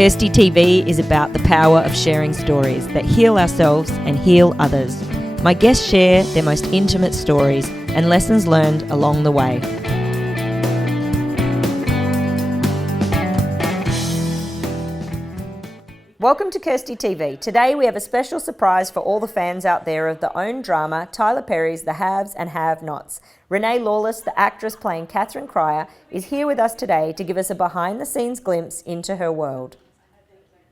Kirsty TV is about the power of sharing stories that heal ourselves and heal others. My guests share their most intimate stories and lessons learned along the way. Welcome to Kirsty TV. Today we have a special surprise for all the fans out there of the OWN drama, Tyler Perry's The Haves and Have-Nots. Renee Lawless, the actress playing Katheryn Cryer, is here with us today to give us a behind-the-scenes glimpse into her world.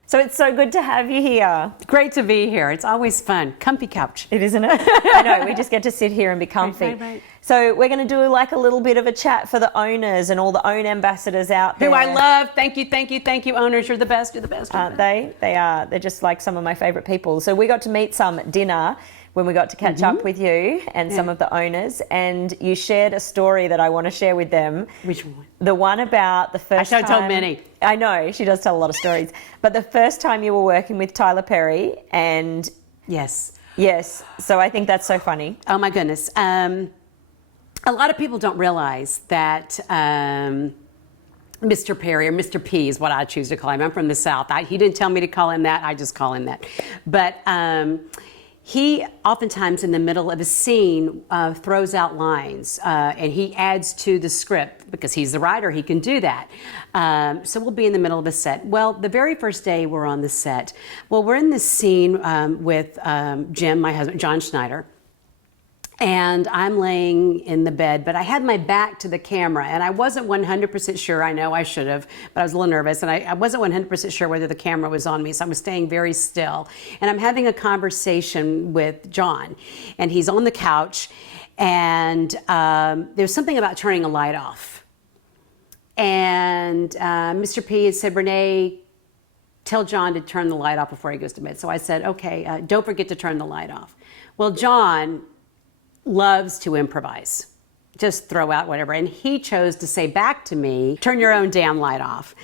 So it's so good to have you here. Great to be here. It's always fun. Comfy couch. It isn't it? I know, we just get to sit here and be comfy. Right. So we're going to do like a little bit of a chat for the owners and all the OWN ambassadors out there. Who I love. Thank you, owners. You're the best. You're the best. Aren't they? They are. They're just like some of my favourite people. So we got to meet some at dinner when we got to catch up with you and some of the owners, and you shared a story that I want to share with them. Which one? The one about the first time. I told many. I know, she does tell a lot of stories. But the first time you were working with Tyler Perry and... Yes. So I think that's so funny. Oh my goodness. A lot of people don't realize that Mr. Perry, or Mr. P is what I choose to call him. I'm from the South. He didn't tell me to call him that. I just call him that. But he oftentimes in the middle of a scene throws out lines and he adds to the script because he's the writer. He can do that. So we'll be in the middle of a set. Well, the very first day we're on the set. Well, we're in this scene with Jim, my husband, John Schneider. And I'm laying in the bed, but I had my back to the camera, and I wasn't 100% sure. I know I should have, but I was a little nervous, and I wasn't 100% sure whether the camera was on me, so I was staying very still. And I'm having a conversation with John, and he's on the couch, and there's something about turning a light off. And Mr. P had said, Renee, tell John to turn the light off before he goes to bed. So I said, okay, don't forget to turn the light off. Well, John loves to improvise, just throw out whatever. And he chose to say back to me, turn your own damn light off.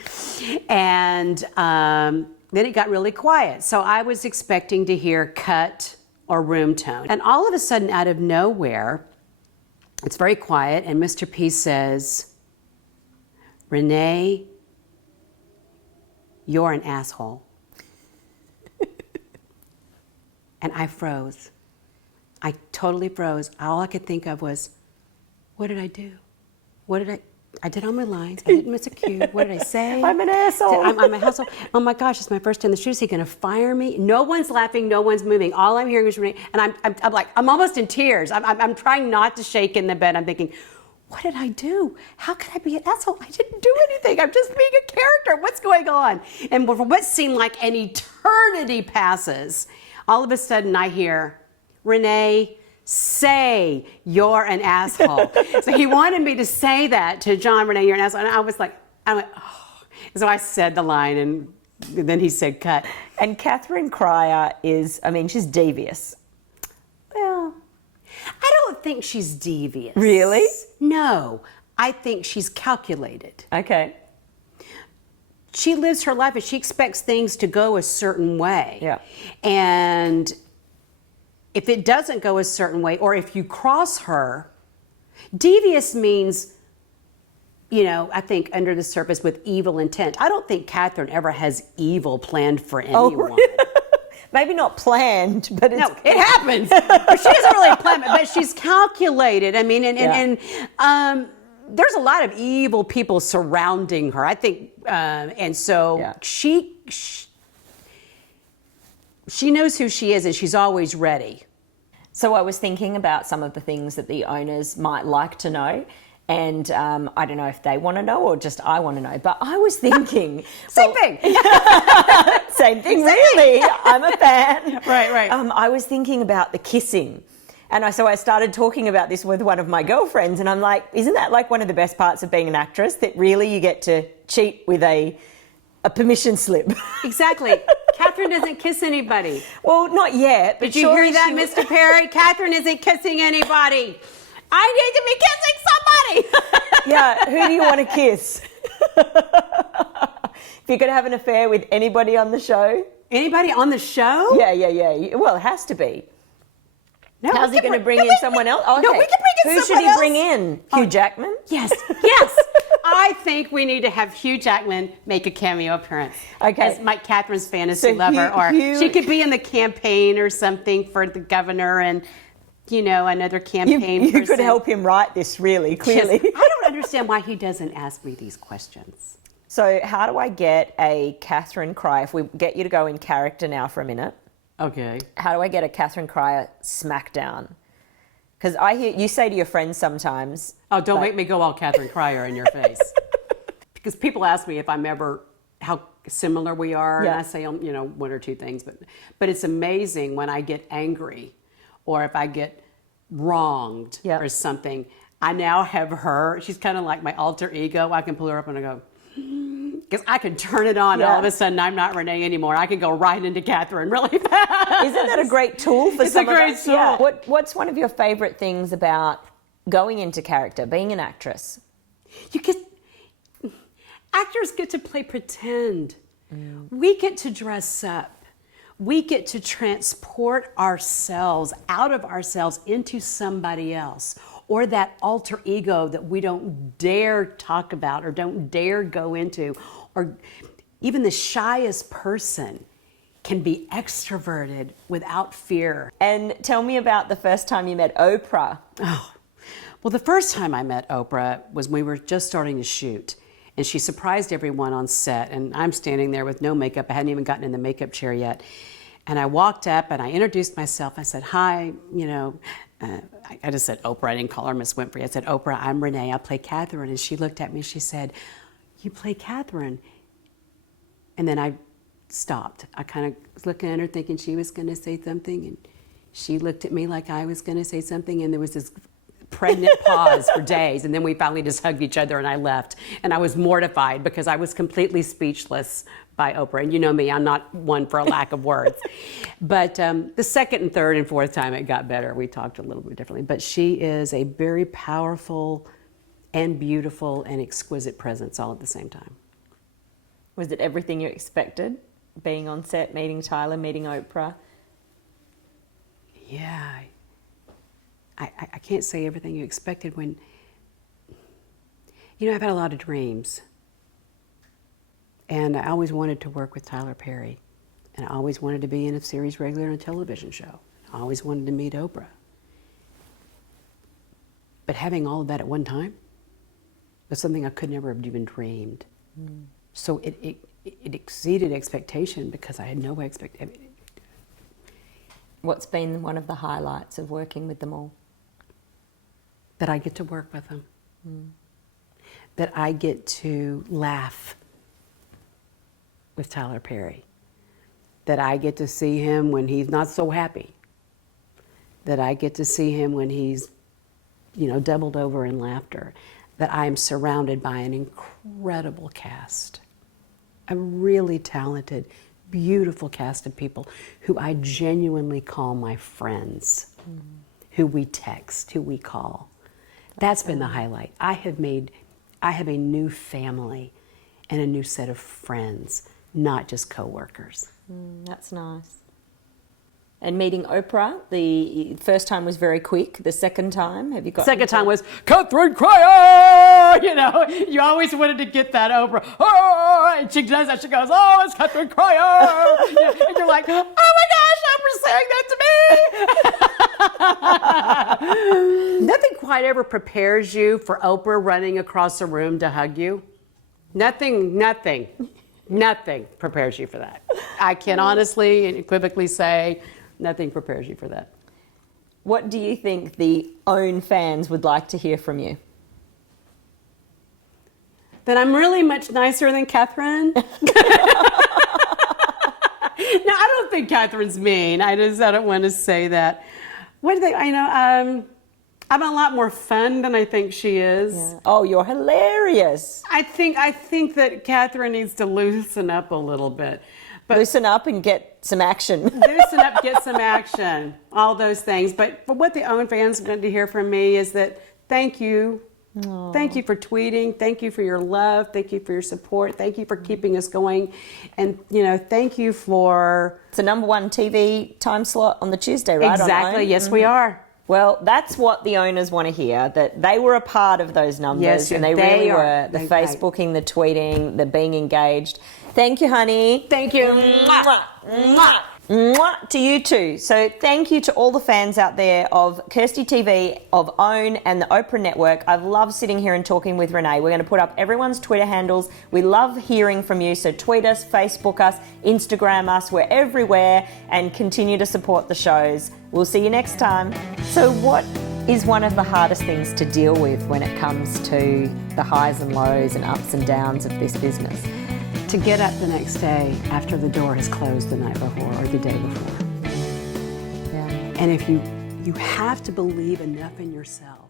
And then it got really quiet. So I was expecting to hear cut or room tone. And all of a sudden, out of nowhere, it's very quiet, and Mr. P says, Renee, you're an asshole. And I froze. I totally froze. All I could think of was, what did I do? I did all my lines. I didn't miss a cue. What did I say? I'm an asshole. I'm an asshole. Oh my gosh, it's my first day in the shoot. Is he going to fire me? No one's laughing. No one's moving. All I'm hearing is Renee. And I'm almost in tears. I'm trying not to shake in the bed. I'm thinking, what did I do? How could I be an asshole? I didn't do anything. I'm just being a character. What's going on? And for what seemed like an eternity passes, all of a sudden I hear, Renee, say you're an asshole. So he wanted me to say that to John, Renee, you're an asshole. And I went, oh. So I said the line, and then he said cut. And Katheryn Cryer is, she's devious. Well, I don't think she's devious. Really? No, I think she's calculated. Okay. She lives her life and she expects things to go a certain way. Yeah. And if it doesn't go a certain way, or if you cross her, devious means, I think under the surface with evil intent. I don't think Katheryn ever has evil planned for anyone. Maybe not planned, but it's... No, it happens. But she doesn't really plan it, but she's calculated. And there's a lot of evil people surrounding her, I think. And so she knows who she is, and she's always ready. So I was thinking about some of the things that the owners might like to know, and I don't know if they want to know or just I want to know, but I was thinking... Same thing. Same thing, really. I'm a fan. Right. I was thinking about the kissing. And so I started talking about this with one of my girlfriends, and I'm like, isn't that like one of the best parts of being an actress, that really you get to cheat with a permission slip? Exactly. Katheryn doesn't kiss anybody. Well, not yet. But did you hear that, Mr. Perry? Katheryn isn't kissing anybody. I need to be kissing somebody. Yeah, who do you want to kiss? If you're going to have an affair with anybody on the show. Anybody on the show? Yeah. Well, it has to be. No, how's he going to bring in someone else? Oh, okay. No, we can bring in Who someone should he bring in? Hugh Jackman? Yes. I think we need to have Hugh Jackman make a cameo appearance. Okay. As Katheryn's fantasy lover. Or she could be in the campaign or something for the governor and, another campaign You person. could help him write this, really, clearly. I don't understand why he doesn't ask me these questions. So how do I get a Katheryn Cryer, if we get you to go in character now for a minute, Okay. how do I get a Katheryn Cryer smackdown? Because I hear you say to your friends sometimes... Oh, don't make me go all Katheryn Cryer in your face. Because people ask me if I'm ever, how similar we are, Yeah. and I say, one or two things. But it's amazing when I get angry or if I get wronged Yeah. or something. I now have her, she's kind of like my alter ego. I can pull her up and I go... Because I can turn it on, and all of a sudden I'm not Renee anymore. I can go right into Katheryn really fast. Isn't that a great tool for some of us? It's a great Yeah. tool. What's one of your favorite things about going into character, being an actress? Actors get to play pretend. We get to dress up. We get to transport ourselves out of ourselves into somebody else, or that alter ego that we don't dare talk about or don't dare go into, or even the shyest person can be extroverted without fear. And tell me about the first time you met Oprah. Oh, well, the first time I met Oprah was when we were just starting to shoot. And she surprised everyone on set. And I'm standing there with no makeup. I hadn't even gotten in the makeup chair yet. And I walked up and I introduced myself. I said, hi, I just said Oprah. I didn't call her Miss Winfrey. I said, Oprah, I'm Renee. I play Katheryn. And she looked at me and she said, you play Katheryn? And then I stopped. I kind of was looking at her thinking she was going to say something. And she looked at me like I was going to say something. And there was this pregnant pause for days. And then we finally just hugged each other and I left. And I was mortified because I was completely speechless by Oprah. And you know me, I'm not one for a lack of words. But the second and third and fourth time it got better. We talked a little bit differently. But she is a very powerful and beautiful and exquisite presence all at the same time. Was it everything you expected? Being on set, meeting Tyler, meeting Oprah? Yeah. I can't say everything you expected when, I've had a lot of dreams. And I always wanted to work with Tyler Perry. And I always wanted to be in a series regular on a television show. I always wanted to meet Oprah. But having all of that at one time was something I could never have even dreamed. Mm. So it exceeded expectation because I had no expectation. What's been one of the highlights of working with them all? That I get to work with them. Mm. That I get to laugh with Tyler Perry. That I get to see him when he's not so happy. That I get to see him when he's, doubled over in laughter. That I am surrounded by an incredible cast. A really talented, beautiful cast of people who I genuinely call my friends. Mm. Who we text, who we call. That's been the highlight. I have a new family and a new set of friends, not just coworkers. That's nice. And meeting Oprah, the first time was very quick. The second time, have you got? Second time was Katheryn Cryer. You always wanted to get that Oprah. Oh, and she does that. She goes, "Oh, it's Katheryn Cryer," and you're like, "Oh my gosh, Oprah's saying that to me." Nothing quite ever prepares you for Oprah running across the room to hug you. Nothing prepares you for that. I can honestly and equivocally say, nothing prepares you for that. What do you think the OWN fans would like to hear from you? That I'm really much nicer than Katheryn. No, I don't think Katheryn's mean. I don't want to say that. What do they? I'm a lot more fun than I think she is. Yeah. Oh, you're hilarious. I think that Katheryn needs to loosen up a little bit. But loosen up and get some action. Loosen up, get some action. All those things. But what the OWN fans want to hear from me is that thank you. Aww. Thank you for tweeting. Thank you for your love. Thank you for your support. Thank you for keeping us going. And, thank you for... It's the #1 TV time slot on the Tuesday, right? Exactly. Yes, we are. Well, that's what the owners want to hear, that they were a part of those numbers. Yes, and they they really are. were. The Facebooking, the tweeting, the being engaged. Thank you, honey. Thank you. Mwah, mwah, mwah, to you too. So thank you to all the fans out there of Kirsty TV, of OWN and the Oprah Network. I've loved sitting here and talking with Renee. We're going to put up everyone's Twitter handles. We love hearing from you. So tweet us, Facebook us, Instagram us. We're everywhere, and continue to support the shows. We'll see you next time. So what is one of the hardest things to deal with when it comes to the highs and lows and ups and downs of this business? To get up the next day after the door has closed the night before or the day before. Yeah. And if you have to believe enough in yourself